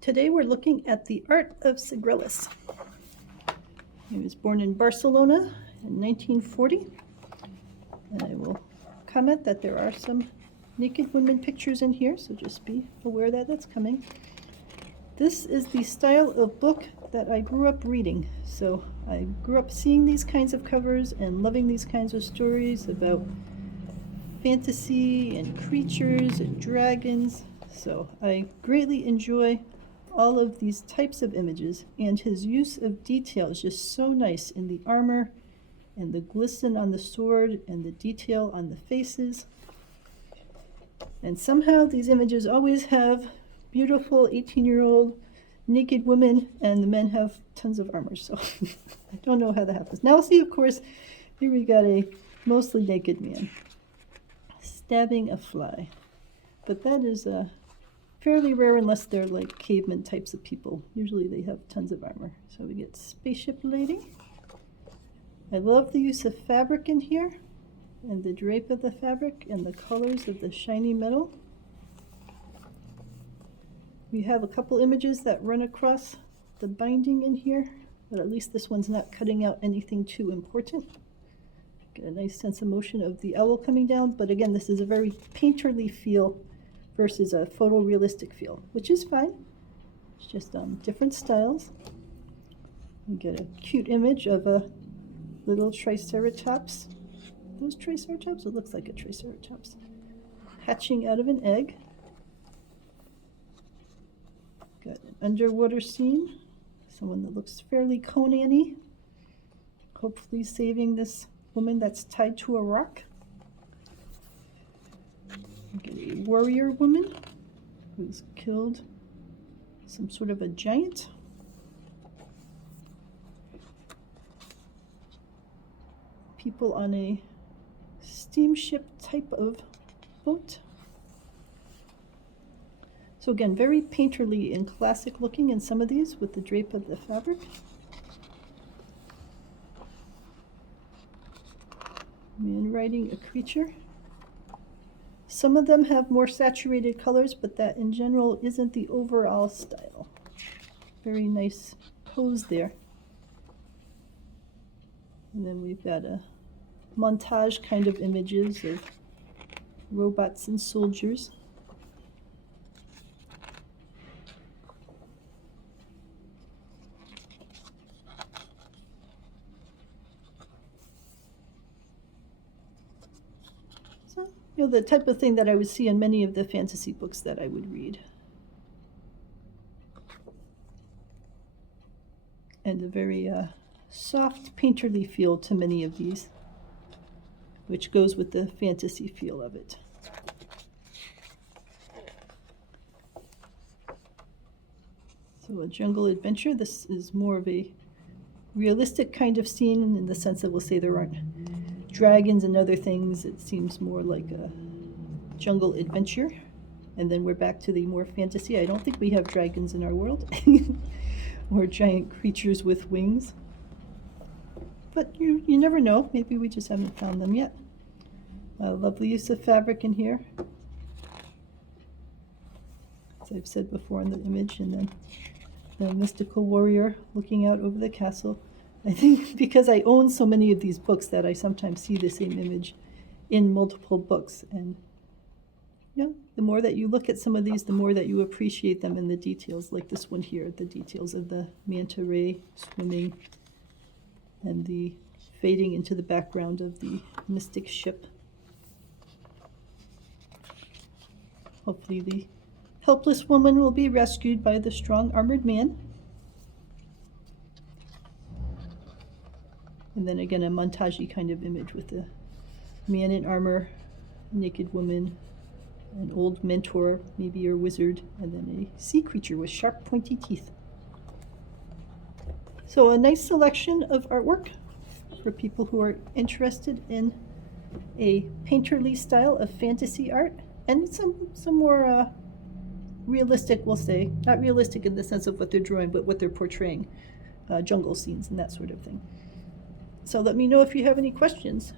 Today we're looking at the art of Segrelles. He was born in Barcelona in 1940, and I will comment that there are some naked women pictures in here, so just be aware that that's coming. This is the style of book that I grew up reading, so I grew up seeing these kinds of covers and loving these kinds of stories about fantasy and creatures and dragons, so I greatly enjoy all of these types of images, and his use of detail is just so nice in the armor and the glisten on the sword and the detail on the faces. And somehow these images always have beautiful 18-year-old naked women, and the men have tons of armor, so I don't know how that happens. Now see, of course, here we got a mostly naked man stabbing a fly, but that is fairly rare unless they're like caveman types of people. Usually they have tons of armor. So we get spaceship lady. I love the use of fabric in here and the drape of the fabric and the colors of the shiny metal. We have a couple images that run across the binding in here, but at least this one's not cutting out anything too important. Get a nice sense of motion of the owl coming down, but again, this is a very painterly feel versus a photorealistic feel, which is fine. It's just different styles. You get a cute image of a little triceratops. Those triceratops? It looks like a triceratops. Hatching out of an egg. Got an underwater scene. Someone that looks fairly Conan-y. Hopefully saving this woman that's tied to a rock. Get a warrior woman who's killed some sort of a giant. People on a steamship type of boat. So again, very painterly and classic looking in some of these with the drape of the fabric. Man riding a creature. Some of them have more saturated colors, but that in general isn't the overall style. Very nice pose there. And then we've got a montage kind of images of robots and soldiers. So, you know, the type of thing that I would see in many of the fantasy books that I would read. And a very soft, painterly feel to many of these, which goes with the fantasy feel of it. So a jungle adventure. This is more of a realistic kind of scene in the sense that we'll say there aren't dragons and other things. It seems more like a jungle adventure. And then we're back to the more fantasy. I don't think we have dragons in our world or giant creatures with wings. But you never know. Maybe we just haven't found them yet. Lovely use of fabric in here, as I've said before in the image, and then the mystical warrior looking out over the castle. I think because I own so many of these books that I sometimes see the same image in multiple books. And you know, the more that you look at some of these, the more that you appreciate them in the details, like this one here, the details of the manta ray swimming and the fading into the background of the mystic ship. Hopefully the helpless woman will be rescued by the strong armored man. And then again, a montage-y kind of image with the man in armor, naked woman, an old mentor, maybe a wizard, and then a sea creature with sharp, pointy teeth. So a nice selection of artwork for people who are interested in a painterly style of fantasy art, and some more realistic, we'll say, not realistic in the sense of what they're drawing, but what they're portraying, jungle scenes and that sort of thing. So let me know if you have any questions.